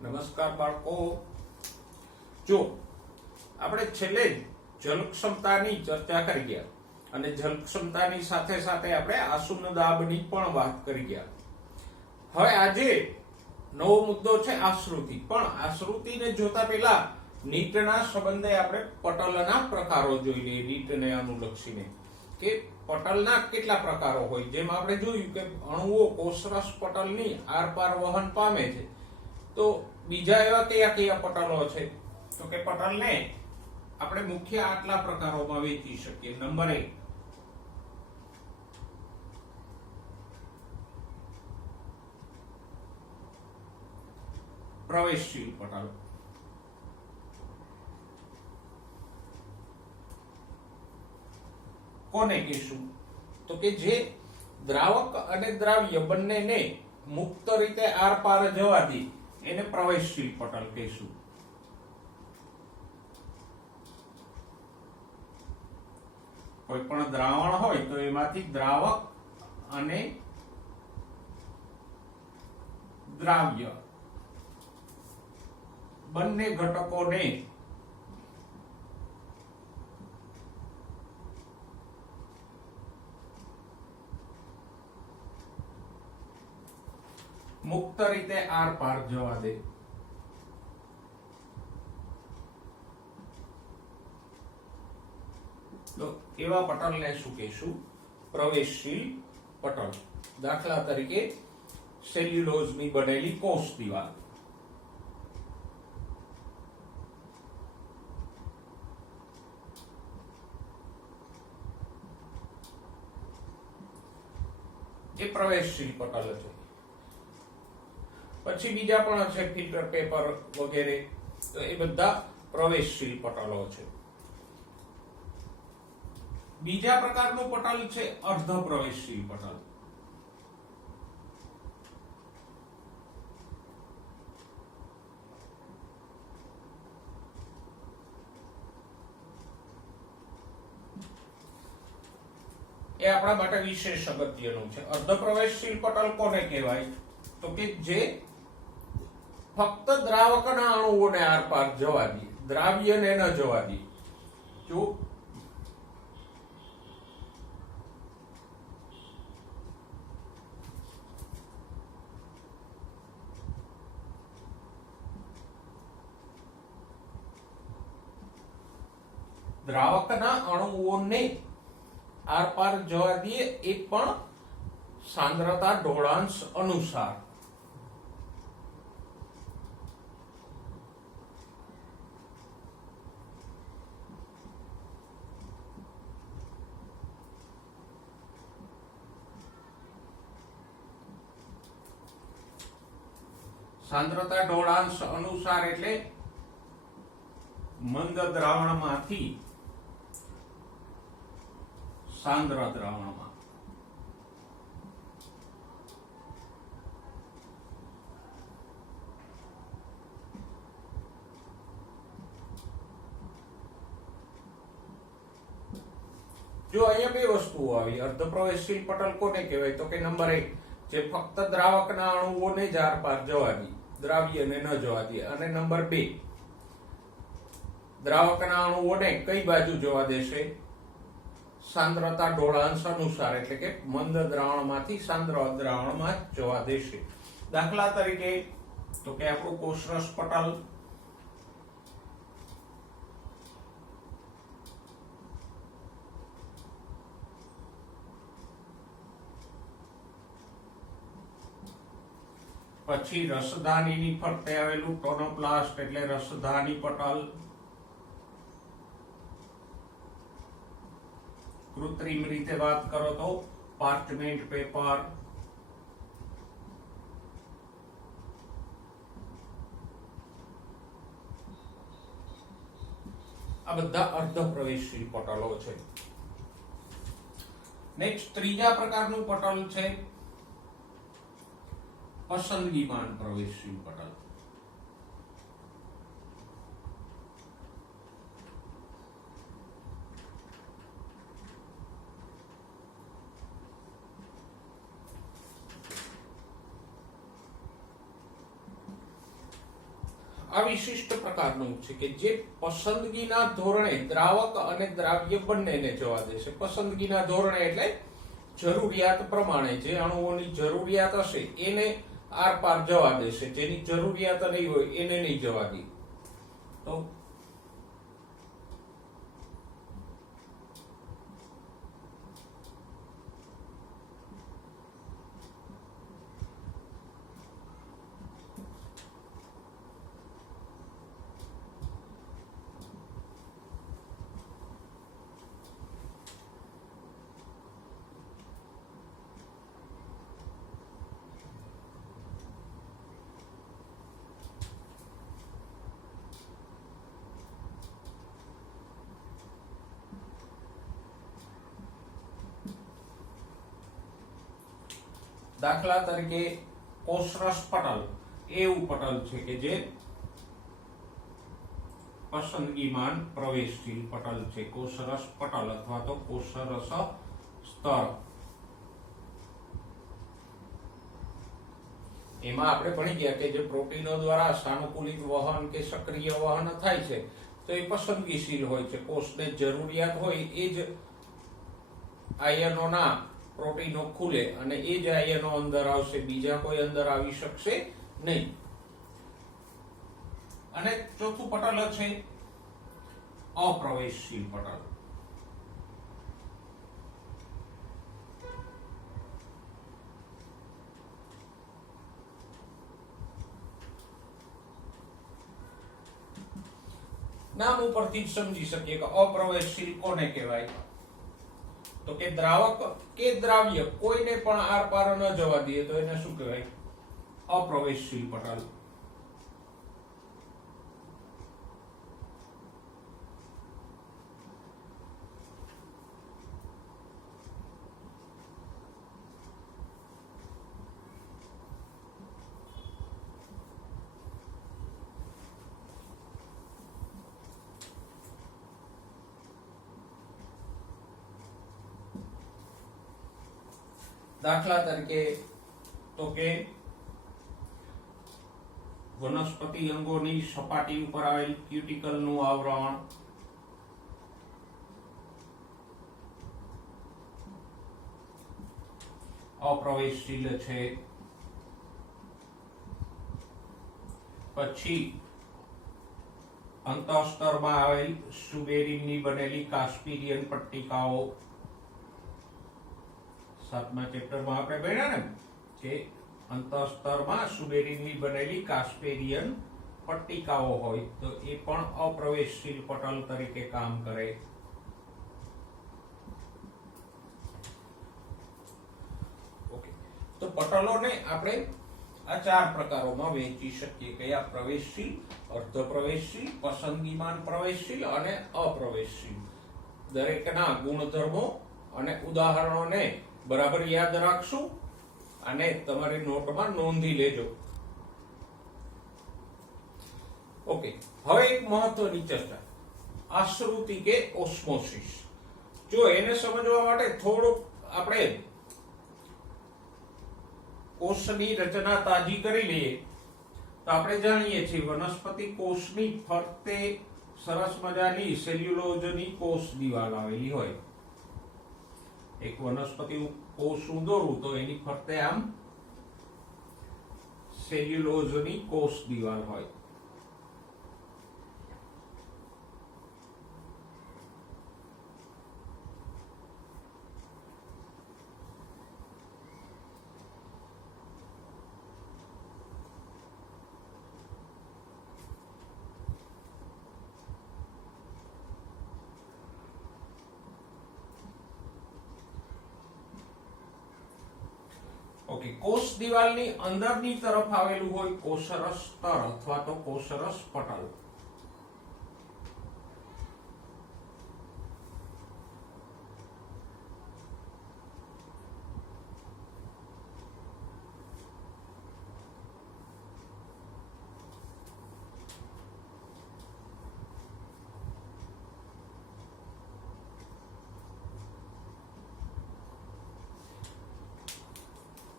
નમસ્કાર બાળકો, જો આપણે છેલ્લે જલ ક્ષમતાની ચર્ચા કરી ગયા અને જલ ક્ષમતાની સાથે સાથે આપણે આસુન દાબની પણ વાત કરી ગયા. હવે આજે નવો મુદ્દો છે આશ્રુતિ. પણ આશ્રુતિને જોતા પહેલા નીટના સંબંધે આપણે પટલના પ્રકારો જોઈ લઈએ. નીટને અનુલક્ષીને કે પટલના કેટલા પ્રકારો હોય. જેમ આપણે જોયું કે અણુઓ કોષરસ પટલની આરપાર વહન પામે છે, તો બીજા એવા કયા કયા પટલો છે? તો કે પટલને આપણે મુખ્ય આટલા પ્રકારોમાં વહેંચી શકીએ. નંબર 1, પ્રવેશશીલ પટલ. કોને કહીશું? તો કે જે દ્રાવક અને દ્રાવ્ય બંનેને મુક્ત રીતે આરપાર જવા દે એને પ્રવેશશીલ પટલ કહીશું. કોઈ પણ દ્રાવણ હોય તો એમાંથી દ્રાવક અને દ્રાવ્ય બંને ઘટકોને મુક્ત રીતે આર પાર જવા દે. તો એવા પટલને શું કહીશું? પ્રવેશશીલ પટલ. દાખલા તરીકે સેલ્યુલોઝની બનેલી કોષ દિવાલ. એ પ્રવેશશીલ પટલ છે. પછી બીજા પણ છે, ફિલ્ટર પેપર વગેરે. તો એ બધા પ્રવેશશીલ પટલો છે. બીજા પ્રકારનું પટલ છે અર્ધ પ્રવેશશીલ પટલ. એ આપણા માટે વિશેષ અગત્યનું છે. અર્ધ પ્રવેશશીલ પટલ કોને કહેવાય? તો કે જે ફક્ત દ્રાવકના અણુઓને આરપાર જવા દે, દ્રાવ્યને ન જવા દે. જો દ્રાવકના અણુઓને આરપાર જવા દઈએ, એ પણ સાંદ્રતા ઢોળાંશ અનુસાર. સાંદ્રતા ઢોળાંશ અનુસાર એટલે મંદ દ્રાવણમાંથી સાંદ્ર દ્રાવણમાં. જો અહીંયા બે વસ્તુઓ આવી. અર્ધ પ્રવેશશીલ પટલ કોને કહેવાય? તો કે નંબર 1, જે ફક્ત દ્રાવકના અણુઓને જ આરપાર જવા દે, દ્રાવ્યને ન જવા દે. અને નંબર 2, દ્રાવકના અણુઓને કઈ બાજુ જવા દેશે? સાંદ્રતા ઢોળાંશ અનુસાર, એટલે કે મંદ દ્રાવણમાંથી સાંદ્ર દ્રાવણમાં જવા દેશે. દાખલા તરીકે તો કે આપણું કોષરસ પટલ. પછી રસધાનીની ફરતે આવેલું ટોનોપ્લાસ્ટ એટલે રસધાની પટલ. કૃત્રિમ રીતે વાત કરો તો પાર્ચમેન્ટ પેપર. આ બધા અર્ધ પ્રવેશશીલ પટલો છે. નેક્સ્ટ ત્રીજા પ્રકારનું પટલ છે પસંદગીમાન પ્રવેશશીલ પટલ. આ વિશિષ્ટ પ્રકારનું છે કે જે પસંદગીના ધોરણે દ્રાવક અને દ્રાવ્ય બંનેને જવા દેશે. પસંદગીના ધોરણે એટલે જરૂરિયાત પ્રમાણે જે અણુઓની જરૂરિયાત હશે એને આર પાર જવા દેશે, જેની જરૂરિયાત નહીં હોય એને નહીં જવા દે. તો દાખલા તરીકે કોષરસ પટલ એવું પટલ છે કે જે પસંદગીમાન પ્રવેશશીલ પટલ છે. કોષરસ પટલ અથવા તો કોષરસ સ્તર. એમાં આપણે ભણી ગયા કે જે પ્રોટીનો દ્વારા સાનુકૂલિત વહન કે સક્રિય વહન થાય છે તો એ પસંદગીશીલ હોય છે. કોષને જરૂરિયાત હોય એ જ આયનોના પ્રોટીનો ખુલે અને એ જ આયનો અંદર આવશે, બીજા કોઈ અંદર આવી શકશે નહીં. અને ચોથું પટલ છે અપ્રવેશશીલ પટલ. નામ ઉપરથી જ સમજી શકીએ કે અપ્રવેશશીલ કોને કહેવાય. તો કે દ્રાવક કે દ્રાવ્ય કોઈને પણ આર પાર ન જવા દે તો એને શું કહેવાય? અપ્રવેશશીલ પટલ. દાખલા તરીકે તો કે વનસ્પતિ અંગોની સપાટી ઉપર આવેલ ક્યુટિકલનું આવરણ, અપ્રવેશશીલ છે. પછી અંતઃસ્તરમાં આવેલ સુબેરિનની બનેલી કાસ્પિરિયન પટ્ટિકાઓ. 7મા ચેપ્ટરમાં આપણે ભણ્યા ને કે અંતઃસ્તરમાં સુબેરિનની બનેલી કાસ્પેરિયન પટ્ટિકાઓ હોય તો એ પણ અપ્રવેશશીલ પટલ તરીકે કામ કરે. ઓકે, તો પટલોને આપણે આ 4 પ્રકારોમાં વહેંચી શકીએ. કયા? પ્રવેશશીલ, અર્ધ પ્રવેશશીલ, પસંદગીમાન પ્રવેશશીલ અને અપ્રવેશશીલ. દરેકના ગુણધર્મો અને ઉદાહરણોને બરાબર યાદ રાખશું અને તમારી નોટમાં નોંધી લેજો. ઓકે, હવે એક મહત્વની ચર્ચા, આશ્રુતિ કે ઓસ્મોસિસ. જો એને સમજવા માટે થોડુંક આપણે કોષની રચના તાજી કરી લઈએ તો આપણે જાણીએ છીએ વનસ્પતિ કોષની ફરતે સરસ મજાની સેલ્યુલોઝની કોષ દિવાલ આવેલી હોય. એક વનસ્પતિ કોષ હું દોરું તો એની ફરતે આમ સેલ્યુલોઝની કોષ દિવાલ હોય. ઓકે, કોષ દિવાલની અંદરની તરફ આવેલું હોય કોષરસ સ્તર અથવા તો કોષરસ પટલ.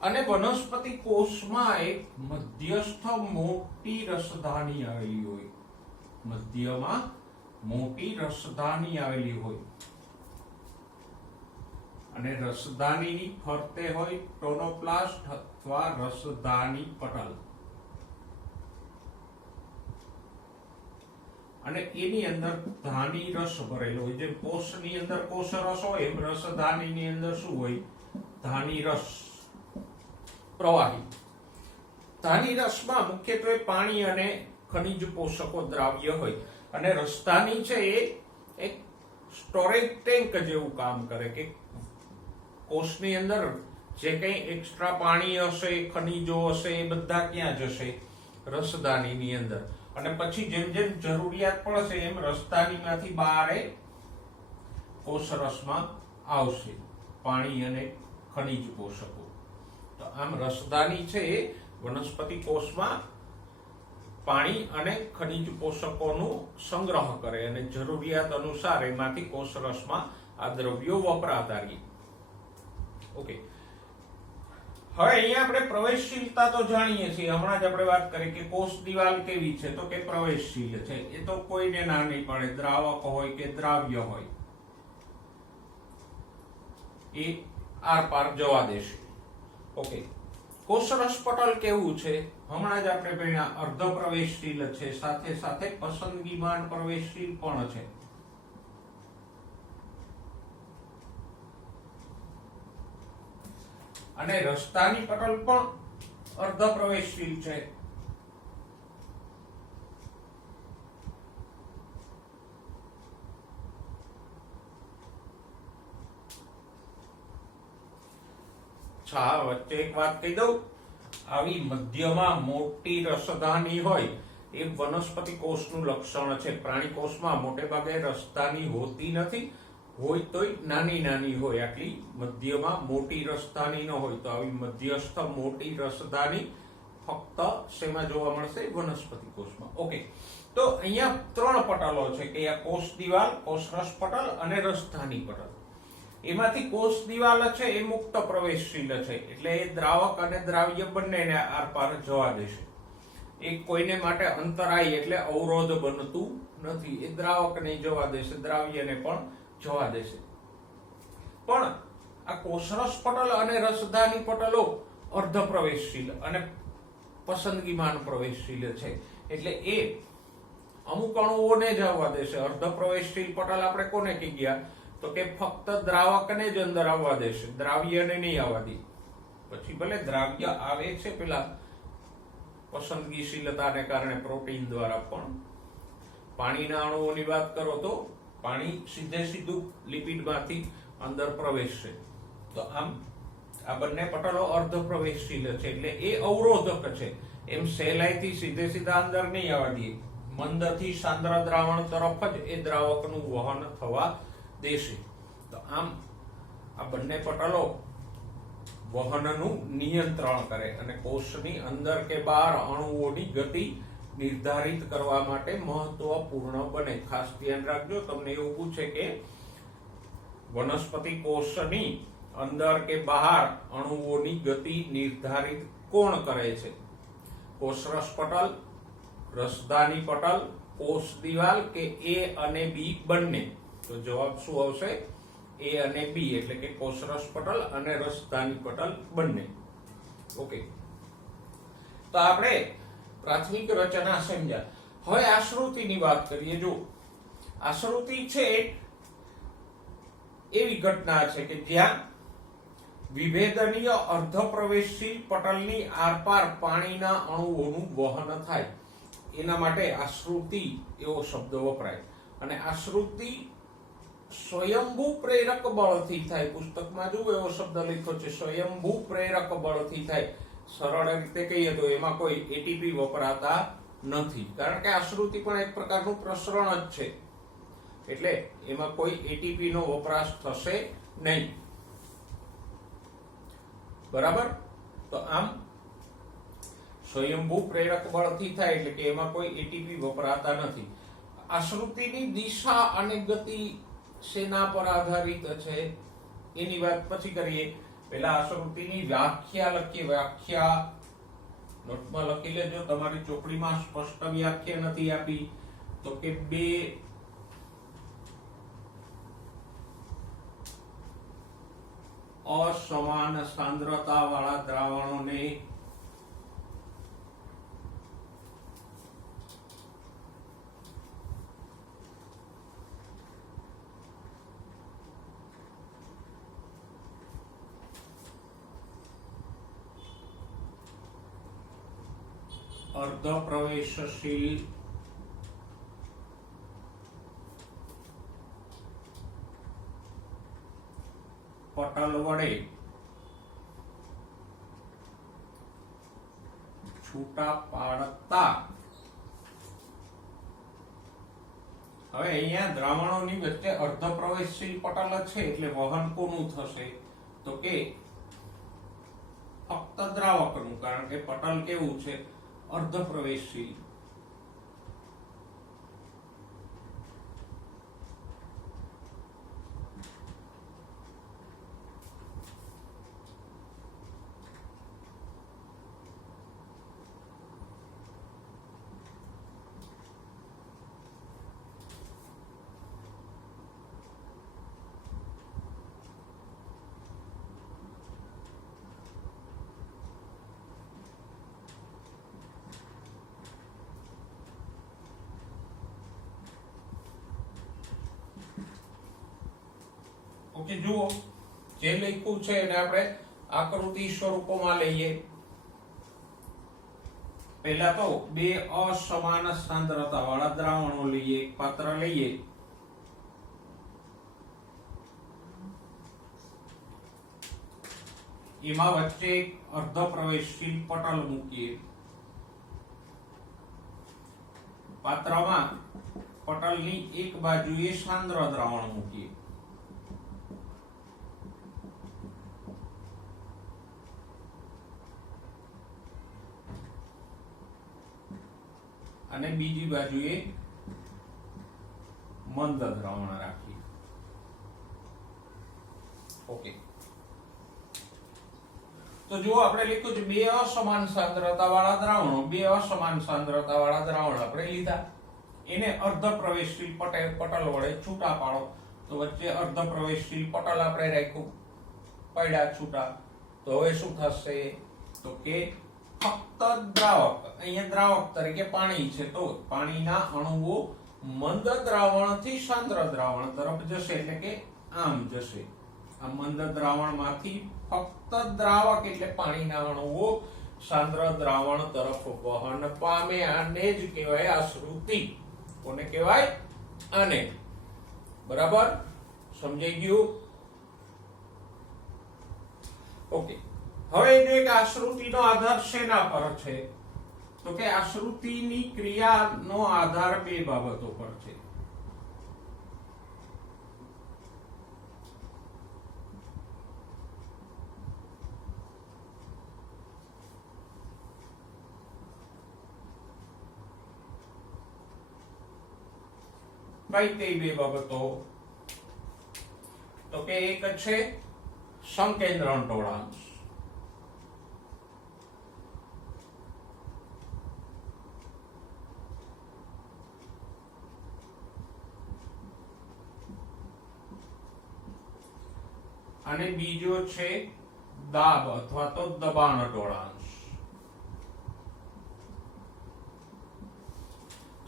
અને વનસ્પતિ કોષમાં એક મધ્યસ્થ મોટી રસધાની આવેલી હોય, મધ્યમાં મોટી રસધાની આવેલી હોય અને રસધાનીની ફરતે હોય ટોનોપ્લાસ્ટ અથવા રસધાની પટલ અને એની અંદર ધાની રસ ભરેલો હોય. જેમ કોષની અંદર કોષ રસ હોય એમ રસધાનીની અંદર શું હોય? ધાની રસ પ્રવાહી. ધાની રસમાં મુખ્યત્વે પાણી અને ખનિજ પોષકો દ્રાવ્ય હોય અને રસધાની છે એ એક સ્ટોરેજ ટેન્ક જેવું કામ કરે કે કોષની અંદર જે કંઈ એક્સ્ટ્રા પાણી હશે, ખનિજો હશે, એ બધા ક્યાં જશે? રસધાનીની અંદર. અને પછી જેમ જેમ જરૂરિયાત પડશે એમ રસધાનીમાંથી બહાર કોષ રસમાં આવશે પાણી અને ખનિજ પોષકો. તો આમ રસધાની છે એ વનસ્પતિ કોષમાં પાણી અને ખનિજ પોષકોનો સંગ્રહ કરે અને જરૂરિયાત અનુસાર એમાંથી કોષ રસમાં આ દ્રવ્યો વપરાતા રહે. ઓકે, હવે અહીંયા આપણે પ્રવેશશીલતા તો જાણીએ છીએ. હમણાં જ આપણે વાત કરી કે કોષ દિવાલ કેવી છે, તો કે પ્રવેશશીલ છે. એ તો કોઈને ના નહીં પડે, દ્રાવક હોય કે દ્રાવ્ય હોય એ આર પાર જવા દેશે. ઓકે, કોષરસ પટલ કેવું છે? હમણાં જ આપણે ભણ્યા અર્ધ પ્રવેશશીલ છે, સાથે સાથે પસંદગીમાન પ્રવેશશીલ પણ છે. અને રસધાની પટલ પણ અર્ધ પ્રવેશશીલ છે. વચ્ચે એક વાત કહી દઉં, આવી મધ્યમાં મોટી રસધાની હોય એ વનસ્પતિ કોષનું લક્ષણ છે. પ્રાણી કોષમાં મોટે ભાગે રસધાની હોતી નથી, હોય તોય નાની નાની હોય. આટલી મધ્યમાં મોટી રસધાની ન હોય. તો આવી મધ્યસ્થ મોટી રસધાની ફક્ત શેમાં જોવા મળશે? વનસ્પતિ કોષમાં. ઓકે, તો અહીંયા 3 પટલો છે કે આ કોષ દિવાલ, કોષરસ પટલ અને રસધાની પટલ. એમાંથી કોષ દિવાલ છે એ મુક્ત પ્રવેશશીલ છે, એટલે એ દ્રાવક અને દ્રાવ્ય બંનેને આર પાર જવા દેશે. એ કોઈને માટે અંતરાય એટલે અવરોધ બનતું નથી. એ દ્રાવકને જવા દેશે, દ્રાવ્યને પણ જવા દેશે. પણ આ કોષરસ પટલ અને રસધાની પટલો અર્ધ પ્રવેશશીલ અને પસંદગીમાન પ્રવેશશીલ છે, એટલે એ અમુક અણુઓને જ આવવા દેશે. અર્ધ પ્રવેશશીલ પટલ આપણે કોને કહી ગયા? તો કે ફક્ત દ્રાવકને જ અંદર આવવા દેશે, દ્રાવ્યને નહીં આવવા દે. પછી ભલે દ્રાવ્ય આવે છે પેલા પસંદગીશીલતાને કારણે પ્રોટીન દ્વારા, પણ પાણીના અણુઓની વાત કરો તો પાણી સીધે સીધું લિપિડમાંથી અંદર પ્રવેશશે. તો આમ આ બંને પટલો અર્ધ પ્રવેશશીલ છે, એટલે એ અવરોધક છે. એમ સહેલાઈથી સીધે સીધા અંદર નહીં આવવા દે. મંદથી સાંદ્ર દ્રાવણ તરફ જ એ દ્રાવકનું વહન થવા દેશે. તો આમ આ બંને પટલો વહનનું નિયંત્રણ કરે અને કોષની અંદર કે બહાર અણુઓની ગતિ નિર્ધારિત કરવા માટે મહત્વપૂર્ણ બને. ખાસ ધ્યાન રાખજો, તમને એવું પૂછે કે વનસ્પતિ કોષની અંદર કે બહાર અણુઓની ગતિ નિર્ધારિત કોણ કરે છે? કોષરસ પટલ, રસધાની પટલ, કોષ દિવાલ કે એ અને બી બંને? તો જવાબ શું આવશે? એ અને બી, એટલે કે કોષરસ પટલ અને રસધાની પટલ બંને. ઓકે, તો આપણે પ્રાથમિક રચના સમજ્યા. હવે આશ્રુતિની વાત કરીએ. જો આશ્રુતિ છે એવી ઘટના છે કે જ્યાં વિભેદનીય અર્ધ પ્રવેશશીલ પટલની આરપાર પાણીના અણુઓનું વહન થાય, એના માટે આશ્રુતિ એવો શબ્દ વપરાય. અને આશ્રુતિ સ્વયંભૂ પ્રેરક બળથી થાય. પુસ્તકમાં જો એવો શબ્દ લખ્યો છે, સ્વયંભૂ પ્રેરક બળથી થાય. સરળ રીતે કહીએ તો એમાં કોઈ એટીપી વપરાતા નથી, કારણ કે આશ્રુતિ પણ એક પ્રકારનું પ્રસરણ જ છે, એટલે એમાં કોઈ એટીપી નો વપરાશ થશે નહીં. બરાબર? તો આમ સ્વયંભૂ પ્રેરક બળથી થાય એટલે કે એમાં કોઈ એટીપી વપરાતા નથી. આશ્રુતિની દિશા અને ગતિ શેના પર આધારિત છે એની વાત પછી કરીએ. પેલા આશ્રુતિની વ્યાખ્યા લખીએ. વ્યાખ્યા નોટમાં લખી લેજો. તમારી ચોપડીમાં સ્પષ્ટ વ્યાખ્યા નથી આપી તો કે બે असमान सांद्रता वाला द्रावणों ने अर्ध प्रवेशशील पटल वडे छूटा पाड़ता. હવે અહીંયા દ્રાવણોની વચ્ચે અર્ધ પ્રવેશશીલ પટલ છે એટલે વહન કોનું થશે તો કે ફક્ત દ્રાવકનું, કારણ કે પટલ કેવું છે અર્ધ પ્રવેશશીલ. ઓકે, જુઓ જે લખ્યું છે એને આપણે આકૃતિ સ્વરૂપમાં લઈએ. પહેલા તો બે અસમાન સાંદ્રતા વાળા દ્રાવણો લઈએ. એક પાત્ર લઈએ. એમાં વચ્ચે અર્ધ પ્રવેશશીલ પટલ મૂકીએ. પાત્રમાં પટલની એક બાજુએ સાંદ્ર દ્રાવણ મૂકીએ. અને બીજી બાજુએ મંદ દ્રાવણ રાખીએ. ઓકે, તો જો આપણે લખ્યું છે બે અસમાન સાંદ્રતા વાળા દ્રાવણો. બે અસમાન સાંદ્રતા વાળા દ્રાવણ આપણે લીધા. એને અર્ધ પ્રવેશશીલ પટલ વડે છૂટા પાડો. તો વચ્ચે અર્ધ પ્રવેશશીલ પટલ આપણે રાખ્યું, પડ્યા છૂટા. તો હવે શું થશે તો કે ફક્ત દ્રાવક, અહીંયા દ્રાવક તરીકે પાણી છે તો પાણીના અણુઓ મંદ દ્રાવણથી સાંદ્ર દ્રાવણ તરફ જશે, એટલે કે આમ જશે. આ મંદ દ્રાવણમાંથી ફક્ત દ્રાવક એટલે પાણીના અણુઓ સાંદ્ર દ્રાવણ તરફ વહન પામે. આને જ કહેવાય આશ્રુતિ. કોને કહેવાય? આને. બરાબર સમજાઈ ગયું? ઓકે, હવે એનો એક આશ્રુતિનો આધાર શેના પર છે તો કે આશ્રુતિની ક્રિયાનો આધાર બે બાબતો પર છે. કઈ કઈ બે બાબતો તો કે એક છે સંકેન્દ્રણ ઢોળાંશ. અને બીજો છે દાબ અથવા તો દબાણ ઢોળાંશ.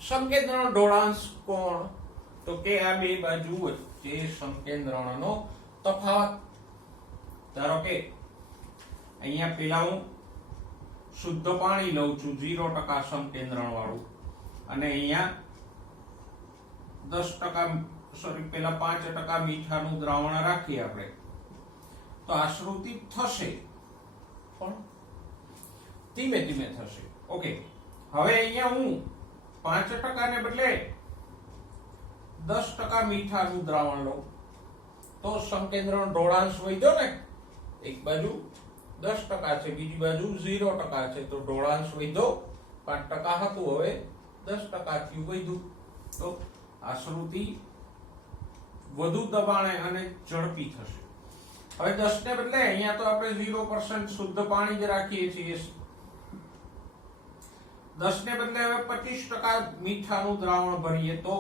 સંકેન્દ્રણ ઢોળાંશ કોણ તો કે આ બે બાજુ વચ્ચે સંકેન્દ્રણનો તફાવત. ધારો કે અહીંયા પેલા હું શુદ્ધ પાણી લઉં છું 0% સંકેન્દ્રણ વાળું, અને અહીંયા 10% પેલા 5% મીઠાનું દ્રાવણ રાખીએ આપણે, તો આશ્રુતિ થશે પણ ધીમે ધીમે થશે. ઓકે, હવે અહીંયા હું 5% ને બદલે 10% મીઠાનું દ્રાવણ લઉં તો સંકેન્દ્રણ ઢોળાંશ વધ્યો ને. એક બાજુ 10% છે, બીજી બાજુ 0% છે, તો ઢોળાંશ વધ્યો. 5% હતું, હવે 10% થયું, વધ્યું. તો આશ્રુતિ વધુ દબાણે અને ઝડપી થશે. હવે 10 ને બદલે અહીંયા તો આપણે 0% શુદ્ધ પાણી જ રાખીએ છીએ. 10 ને બદલે હવે 25% મીઠાનું દ્રાવણ ભરીએ તો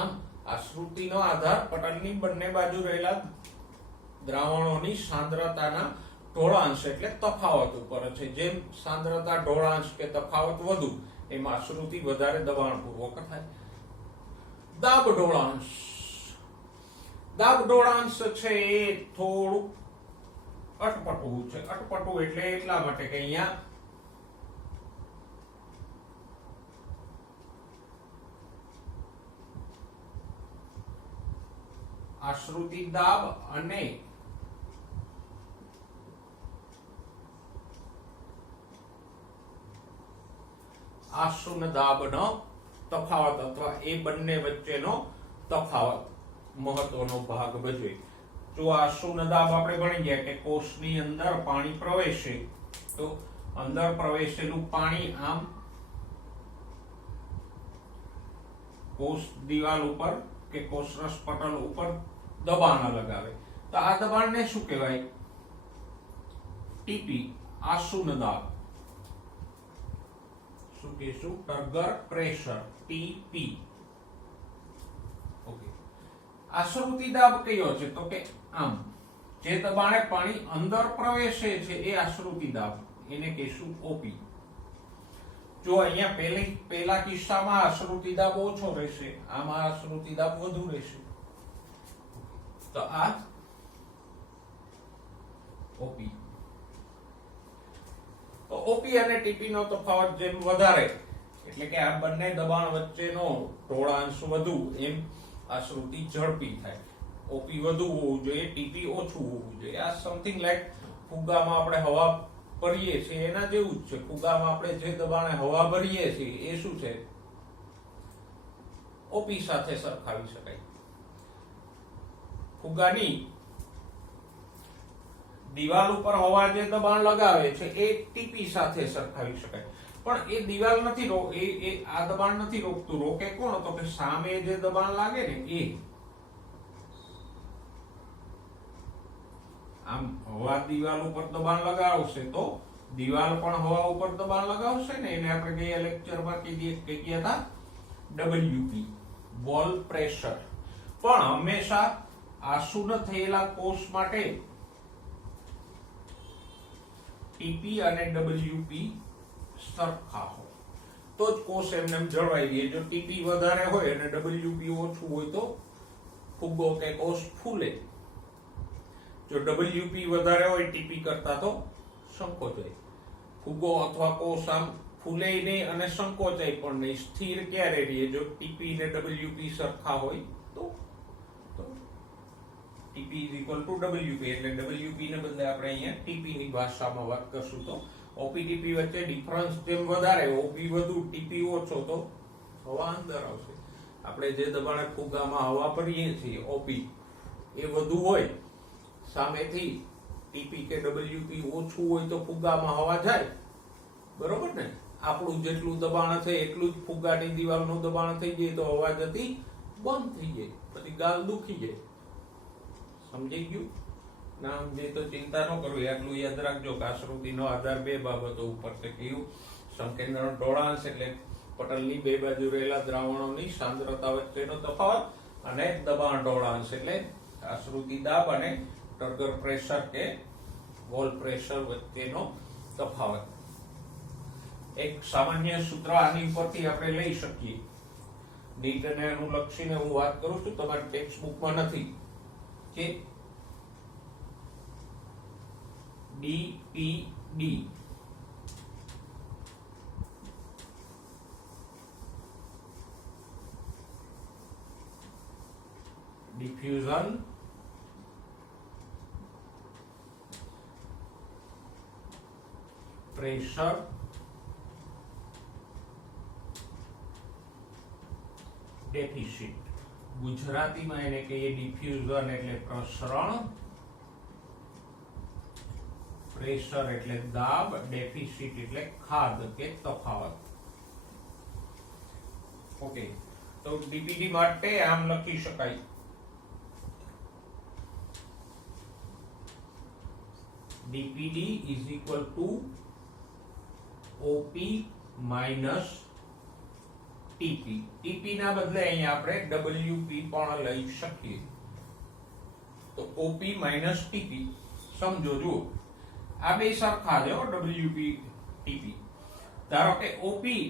આમ આશ્રુતિનો આધાર પટલની બંને બાજુ રહેલા દ્રાવણોની સાંદ્રતાના ઢોળાંશ એટલે તફાવત ઉપર છે. જેમ સાંદ્રતા ઢોળાંશ કે તફાવત વધુ એમ આશ્રુતિ વધારે દબાણપૂર્વક થાય. દાબ ઢોળાંશ. દાબ ઢોળાંશ છે એ થોડું અટપટું છે. અટપટું એટલે એટલા માટે કે અહીંયા આશ્રુતિ દાબ અને આશુન દાબનો તફાવત અથવા એ બંને વચ્ચેનો તફાવત મહત્વનો ભાગ ભજવે. જો આશુન દાબ આપણે ભણી ગયા કે કોષની અંદર પાણી પ્રવેશે તો અંદર પ્રવેશેલું પાણી આમ કોષ દિવાલ ઉપર કે કોષરસ પટલ ઉપર દબાણ લગાવે તો આ દબાણને શું કહેવાય? ટીપી, આશુન દાબ. શું કહેશું? ટર્ગર પ્રેશર, ટીપી. ઓકે. આશ્રુતિ દાબ કયો છે? તો કે આમ જે દબાણે પાણી અંદર પ્રવેશે છે એ આશ્રુતિ દાબ, એને કહેશું ઓપી. જો અહીંયા પહેલા કિસ્સામાં આશ્રુતિ દાબ ઓછો રહેશે, આમાં આશ્રુતિ દાબ વધુ રહેશે. તો આ ઓપી. તો ઓપી અને ટીપી નો તફાવત જેમ વધારે એટલે કે આ બંને દબાણ વચ્ચેનો ઢોળાંશ વધુ એમ આશ્રુતિ ઝડપી થાય. ઓપી વધુ હોવું જોઈએ, ટીપી ઓછું હોવું જોઈએ. આ સમથિંગ લાઈક ફુગ્ગામાં આપણે હવા ભરીએ છીએ એના જેવું જ છે. ફુગ્ગામાં આપણે જે દબાણે હવા ભરીએ છીએ એ શું છે? ઓપી સાથે સરખાવી શકાય. ફુગ્ગાની દિવાલ ઉપર હવા જે દબાણ લગાવે છે એ ટીપી સાથે સરખાવી શકાય. પણ એ દિવાલ નથી આ દબાણ નથી રોકતું. રોકે કોણ? તો કે સામે જે દબાણ લાગે ને એ. આમ હવા દિવાલ ઉપર દબાણ લગાવશે તો દિવાલ પણ હવા ઉપર દબાણ લગાવશે ને. એને આપણે ગયા લેક્ચરમાં કીધા હતા ડબલ્યુપી, વોલ પ્રેશર. પણ હંમેશા આસુન થયેલા કોષ માટે ટીપી અને ડબલ્યુપી સરખા હોય તો જ કોષ એમને જળવાઈ રહે. જો ટીપી વધારે હોય અને ડબલ્યુપી ઓછું હોય તો ફુગ્ગો કે કોષ ફૂલે. જો ડબલ્યુપી વધારે હોય ટીપી કરતા તો સંકોચાય. ફુગ્ગો અથવા કોષ આમ ફૂલે નહીં અને સંકોચાય પણ નહીં. સ્થિર ક્યારે રહે? જો ટીપી ને ડબલ્યુપી સરખા હોય તો TP is equal to WP. એટલે ડબલ્યુપી ને બદલે આપણે અહીંયા ટીપી ની ભાષામાં વાત કરશું તો ઓપી ટીપી વચ્ચે ડિફરન્સ જેમ વધારે, ઓપી વધુ ટીપી ઓછો તો હવા અંદર આવશે. આપણે જે દબાણે ફુગ્ગામાં હવા ભરીએ છીએ ઓપી એ વધુ હોય, સામેથી ટીપી કે ડબલ્યુપી ઓછું હોય તો ફુગ્ગામાં હવા જાય. બરોબર ને? આપણું જેટલું દબાણ છે એટલું જ ફુગ્ગાની દિવાલનું દબાણ થઈ જાય તો હવા જતી બંધ થઈ જાય, પછી ગાલ દુખી જાય. સમજાઈ ગયું? ના સમજે તો ચિંતા ન કરવી. આટલું યાદ રાખજો કે આશ્રુતિનો આધાર બે બાબતો ઉપર છે. કયું? સંકેન્દ્રનો ઢોળાંશ એટલે પટલની બે બાજુ રહેલા દ્રાવણોની સાંદ્રતા વચ્ચેનો તફાવત, અને દબાણ ઢોળાંશ એટલે આશ્રુતિ દાબ અને ટર્ગર પ્રેશર કે વોલ પ્રેશર વચ્ચેનો તફાવત. એક સામાન્ય સૂત્ર આની ઉપરથી આપણે લઈ શકીએ. નીટ અને અનુલક્ષીને હું વાત કરું છું, તમારી ટેક્સ્ટ બુકમાં નથી, કે ડીપીડી ડિફ્યુઝન પ્રેશર ડેફિસિટ. ગુજરાતીમાં એને કહીએ ડિફ્યુઝન એટલે પ્રસરણ, પ્રેશર એટલે દાબ, ડેફિસિટ એટલે ખાદ કે તફાવત. ઓકે, તો ડીપીડી માટે આમ લખી શકાય DPD is equal to OP minus TP. TP ના બદલે અહીંયા આપણે ડબલ્યુપી પણ લઈ શકીએ. તો ઓપી માઇનસ ટીપી સમજો. જુઓ આ બે સરખા છે ડબલ્યુપી ટીપી. ધારો કે ઓપી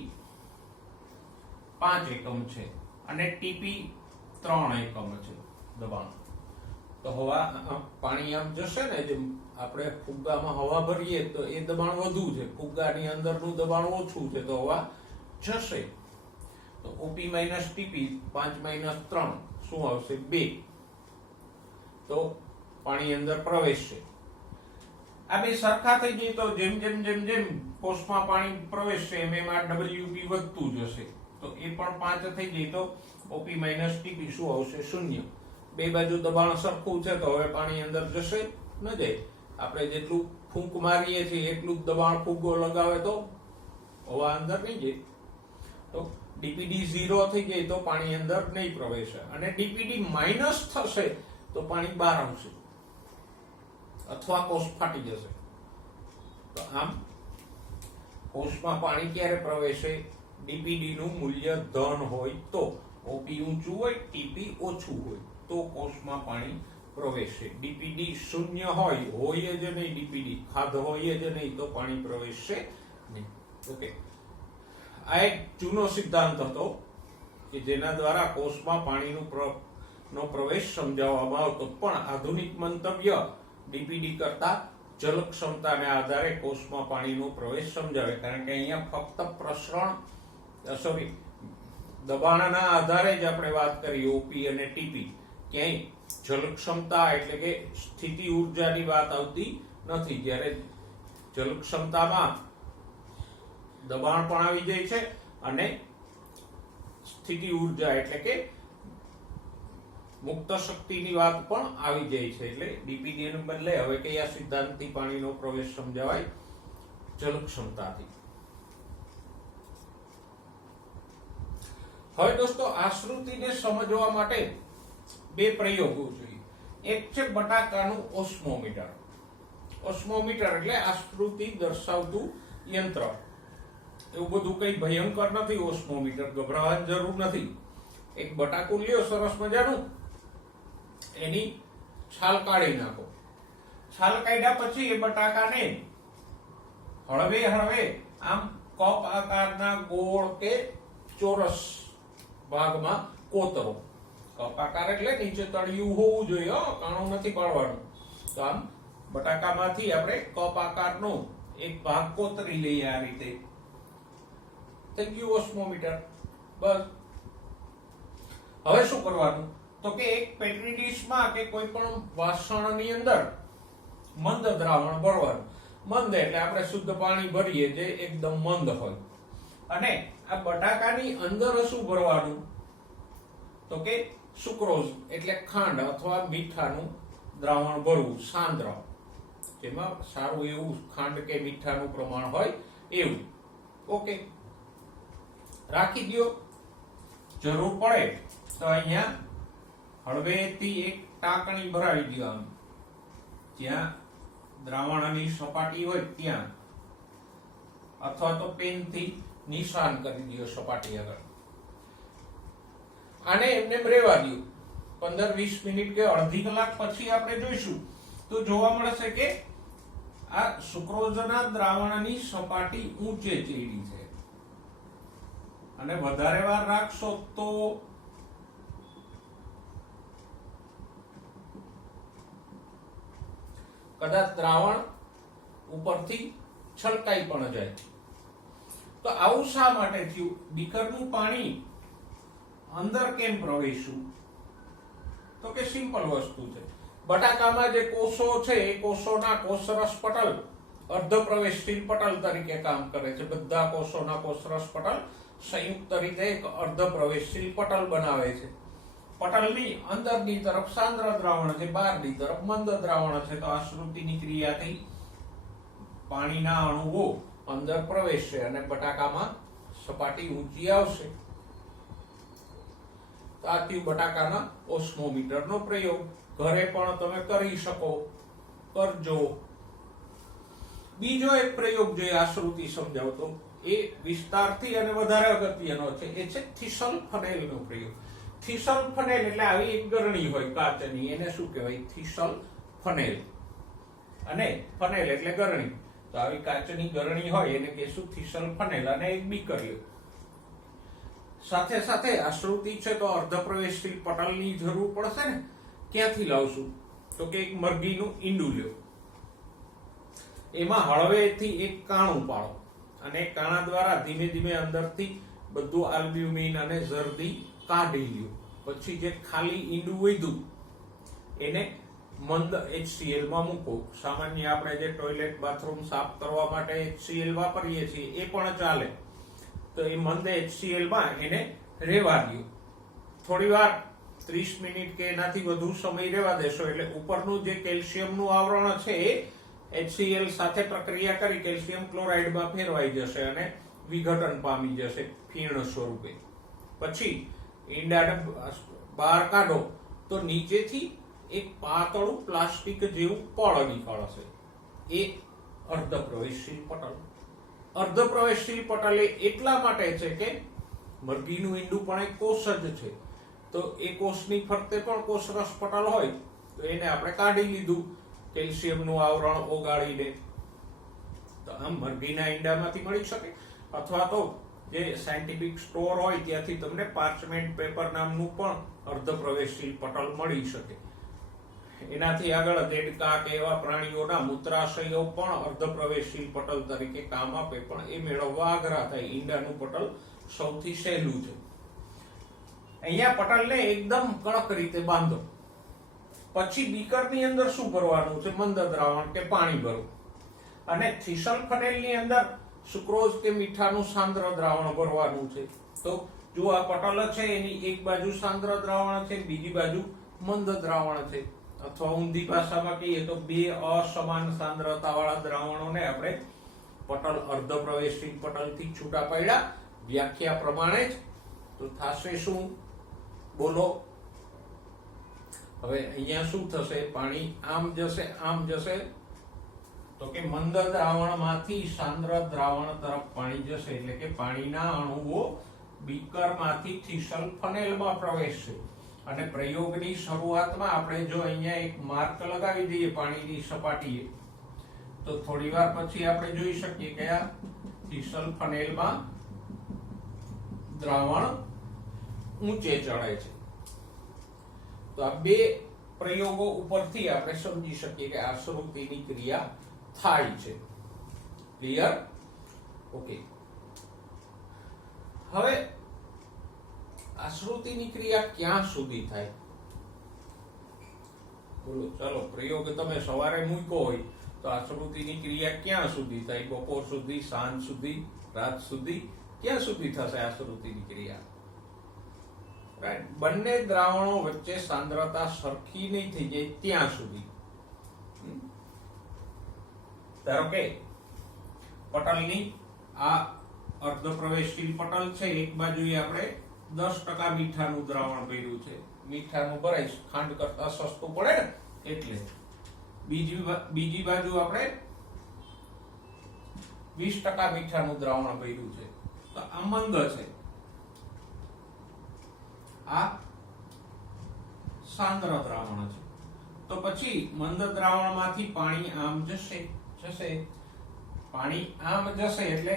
5 એકમ છે અને ટીપી 3 એકમ છે દબાણ. તો હવા પાણી આમ જશે ને, જેમ આપણે ફુગ્ગામાં હવા ભરીએ તો એ દબાણ વધુ છે, ફુગ્ગાની અંદરનું દબાણ ઓછું છે, તો હવા જશે. તો ઓપી માઇનસ ટીપી 5 માઇનસ 3 શું આવશે? 2. તો પાણી અંદર પ્રવેશશે. આ બે સરખા થઈ જાય તો જેમ જેમ જેમ જેમ કોષમાં પાણી પ્રવેશશે એમ એમ આ ડબલ્યુપી વધતું જશે. તો એ પણ 5 થઈ જાય તો ઓપી માઇનસ ટીપી શું આવશે? 0. બે બાજુ દબાણ સરખું છે તો હવે પાણી અંદર જશે ન જાય. આપણે જેટલું ફૂંક મારીએ છીએ એટલું જ દબાણ ફુગ્ગો લગાવે તો હવા અંદર નહીં જાય. તો ડીપીડી 0 થઈ ગઈ તો પાણી અંદર નહીં પ્રવેશે, અને ડીપીડી માઇનસ થશે તો પાણી બહાર આવશે અથવા કોષ ફાટી જશે. તો આમ કોષમાં પાણી ક્યારે પ્રવેશે? ડીપીડી નું મૂલ્ય ધન હોય તો, ઓપી ઊંચું હોય, ટીપી ઓછું હોય તો કોષમાં પાણી પ્રવેશે. ડીપીડી 0 હોય જ નહીં, ડીપીડી ખાધ હોય જ નહીં તો પાણી પ્રવેશશે નહીં. ઓકે, આ એક જૂનો સિદ્ધાંત હતો કે જેના દ્વારા કોષમાં પાણીનો પ્રવેશ સમજાવવામાં આવતો, પણ આધુનિક મંતવ્ય ડીપીડી કરતા જલ ક્ષમતાને આધારે કોષમાં પાણીનો પ્રવેશ સમજાવે. કારણ કે અહીંયા ફક્ત દબાણના આધારે જ આપણે વાત કરી ઓપી અને ટીપી. ક્યાંય જલ ક્ષમતા એટલે કે સ્થિતિ ઊર્જાની વાત આવતી નથી. જ્યારે જલ ક્ષમતામાં દબાણ પણ આવી જાય છે અને સ્થિતિ ઊર્જા એટલે કે મુક્ત શક્તિની વાત પણ આવી જાય છે. એટલે ડીપીડી ને બદલે હવે કયા સિદ્ધાંતથી પાણીનો પ્રવેશ સમજાવાય? જલ ક્ષમતાથી. હવે દોસ્તો આશ્રુતિને સમજવા માટે બે પ્રયોગો જોઈએ. એક છે બટાકાનું ઓસ્મોમીટર. ઓસ્મોમીટર એટલે આશ્રુતિ દર્શાવતું યંત્ર. એવું બધું કઈ ભયંકર નથી ઓસ્મોમીટર, ગભરાવાની જરૂર નથી. એક બટાકું લ્યો સરસ મજાનું, એની છાલ કાઢી નાખો. છાલ કાઢ્યા પછી એ બટાકાને હળવે હળવે આમ કપ આકારના ગોળ કે ચોરસ ભાગમાં કોતરો. કપ આકાર એટલે નીચે તળિયું હોવું જોઈએ, કાણું નથી પાડવાનું. તો આમ બટાકામાંથી આપણે કપ આકારનો એક ભાગ કોતરી લઈએ આ રીતે. થઈ ગયું ઓસ્મોમીટર. બસ. હવે શું કરવાનું? તો કે એક પેટ્રી ડીશમાં કે કોઈ પણ વાસણની અંદર મંદ દ્રાવણ ભરવાનું. મંદ એટલે આપણે શુદ્ધ પાણી ભરીએ જે એકદમ મંદ હોય. અને આ બટાકાની અંદર શું ભરવાનું? તો કે સુક્રોઝ એટલે ખાંડ અથવા મીઠાનું દ્રાવણ ભરવું, સાંદ્ર, જેમાં સારું એવું ખાંડ કે મીઠાનું પ્રમાણ હોય એવું. ઓકે, રાખી દો. જરૂર પડે તો અહીંયા હળવેથી એક ટાંકણી ભરાવી દો. આમ જ્યાં દ્રાવણની સપાટી હોય ત્યાં, અથવા તો પેનથી નિશાન કરી દો સપાટી આગળ. આને એમને રહેવા દો. 15-20 મિનિટ કે અડધી કલાક પછી આપણે જોઈશું તો જોવા મળશે કે આ સુક્રોઝના દ્રાવણની સપાટી ઊંચે ચડી છે. અને વધારે વાર રાખશો તો કદાચ દ્રાવણ ઉપરથી છલકાઈ પણ જાય. તો આવું શા માટે થયું? બીકરનું પાણી અંદર કેમ પ્રવેશ્યું? તો કે સિમ્પલ વસ્તુ છે. બટાકામાં જે કોષો છે એ કોષોના કોષરસ પટલ અર્ધ પ્રવેશશીલ પટલ તરીકે કામ કરે છે. બધા કોષોના કોષરસ પટલ સંયુક્ત રીતે એક અર્ધ પ્રવેશશીલ પટલ બનાવે છે. પટલની અંદરની તરફ સાંદ્ર દ્રાવણ છે, બહારની તરફ મંદ દ્રાવણ છે. તો આશ્રુતિની ક્રિયાથી પાણીના અણુઓ અંદર પ્રવેશશે અને બટાકામાં સપાટી ઊંચી આવશે. તો આ થયું બટાકાના ઓસ્મોમીટરનો પ્રયોગ. ઘરે પણ તમે કરી શકો, કરજો. બીજો એક પ્રયોગ જે આ શ્રુતિ સમજાવતો એ વિસ્તારથી અને વધારે અગત્યનો છે, એ છે થીસલ ફનેલનો પ્રયોગ. થીસલ ફનેલ એટલે આવી એક ગરણી હોય કાચની, એને શું કહેવાય? થીસલ ફનેલ. અને ફનેલ એટલે ગરણી, તો આવી કાચની ગરણી હોય એને કહેશું થીસલ ફનેલ. અને એક બીકર લ્યો. સાથે સાથે આ શ્રુતિ છે તો અર્ધપ્રવેશશીલ પટલની જરૂર પડશે ને, ક્યાંથી લાવશું? તો કે એક મરઘીનું ઈંડું લ્યો, એમાં હળવેથી એક કાણું પાડો અને કાણા દ્વારા ધીમે ધીમે અંદરથી બધું આલ્બ્યુમિન અને ઝરદી કાઢી લ્યો. પછી જે ખાલી ઈંડું વધ્યું એને મંદ HCl માં મૂકો. સામાન્ય આપણે જે ટોયલેટ બાથરૂમ સાફ કરવા માટે HCl વાપરીએ છીએ એ પણ ચાલે. તો એ મંદ HCl માં એને રહેવા દો. થોડી વાર 30 મિનિટ કે એનાથી વધુ સમય રહેવા દેશો એટલે ઉપરનું જે કેલ્શિયમનું આવરણ છે એ HCl સાથે પ્રક્રિયા કરી કેલ્શિયમ ક્લોરાઇડમાં ફેરવાઈ જશે અને વિઘટન પામી જશે ફીણ સ્વરૂપે. પછી ઈંડાને બહાર કાઢો તો નીચેથી એક પાતળું પ્લાસ્ટિક જેવું પડ નીકળશે, એ અર્ધપ્રવેશશીલ પટલ. અર્ધપ્રવેશશીલ પટલ એ એટલા માટે છે કે મરઘીનું ઈંડું પણ એક કોષ જ છે, તો એ કોષની ફરતે પણ કોષરસ પટલ હોય તો એને આપણે કાઢી લીધું કેલ્શિયમનું આવરણ ઓગાળીને. તો આમ મરઘીના ઈંડામાંથી મળી શકે, અથવા તો જે સાયન્ટિફિક સ્ટોર હોય ત્યાંથી તમને પાર્ચમેન્ટ પેપર નામનું પણ અર્ધપ્રવેશશીલ પટલ મળી શકે. એનાથી આગળ દેડકા કે એવા પ્રાણીઓના મૂત્રાશયો પણ અર્ધપ્રવેશશીલ પટલ તરીકે કામ આપે, પણ એ મેળવવા આગ્રહ થાય. ઈંડાનું પટલ સૌથી સહેલું છે. અહીંયા પટલને એકદમ કડક રીતે બાંધો. પછી બીકરની અંદર શું ભરવાનું છે? મંદ દ્રાવણ કે પાણી ભરો. અને થીસલ ફનેલની અંદર સુક્રોઝ કે મીઠાનું સાંદ્ર દ્રાવણ ભરવાનું છે. તો જો આ પટલ છે એની એક બાજુ સાંદ્ર દ્રાવણ છે, બીજી બાજુ મંદ દ્રાવણ છે. અથવા ઊંધી ભાષામાં કહીએ તો બે અસમાન સાંદ્રતા વાળા દ્રાવણોને આપણે પટલ અર્ધપ્રવેશશીલ પટલથી છૂટા પાડ્યા વ્યાખ્યા પ્રમાણે જ. તો થશે શું? બોલો. હવે અહીંયા શું થશે? પાણી આમ જશે, આમ જશે, તો કે મંદ દ્રાવણમાંથી સાંદ્ર દ્રાવણ તરફ પાણી જશે, એટલે કે પાણીના અણુઓ બીકરમાંથી થીસલ ફનેલમાં પ્રવેશશે. અને પ્રયોગની શરૂઆતમાં આપણે જો અહીંયા એક માર્ક લગાવી દઈએ પાણીની સપાટીએ, તો થોડી વાર પછી આપણે જોઈ શકીએ કે આ થીસલ ફનેલમાં દ્રાવણ ઊંચે ચડે છે. તો આ બે પ્રયોગો ઉપરથી આપણે સમજી શકીએ કે આ શ્રુતિની ક્રિયા થાય છે. ક્લિયર? ઓકે. હવે આ શ્રુતિની ક્રિયા ક્યાં સુધી થાય? બોલો. ચલો, પ્રયોગ તમે સવારે મૂક્યો હોય તો આ શ્રુતિની ક્રિયા ક્યાં સુધી થાય? બપોર સુધી, સાંજ સુધી, રાત સુધી? ક્યાં સુધી થશે આ શ્રુતિની ક્રિયા? બંને દ્રાવણો વચ્ચે સાંદ્રતા સરખી નહીં થઈ જાય ત્યાં સુધી. ધારો કે પટલની આ અર્ધપ્રવેશશીલ પટલ છે, એક બાજુએ આપણે 10% મીઠાનું દ્રાવણ ભર્યું છે. મીઠાનું ભરાય ખાંડ કરતા સસ્તું પડે ને, એટલે. બીજી બાજુ આપણે 20% મીઠાનું દ્રાવણ ભર્યું છે. તો આ મંદ છે, આ સાંદ્ર દ્રાવણ છે. તો પછી મંદ દ્રાવણમાંથી પાણી આમ જશે. પાણી આમ જશે એટલે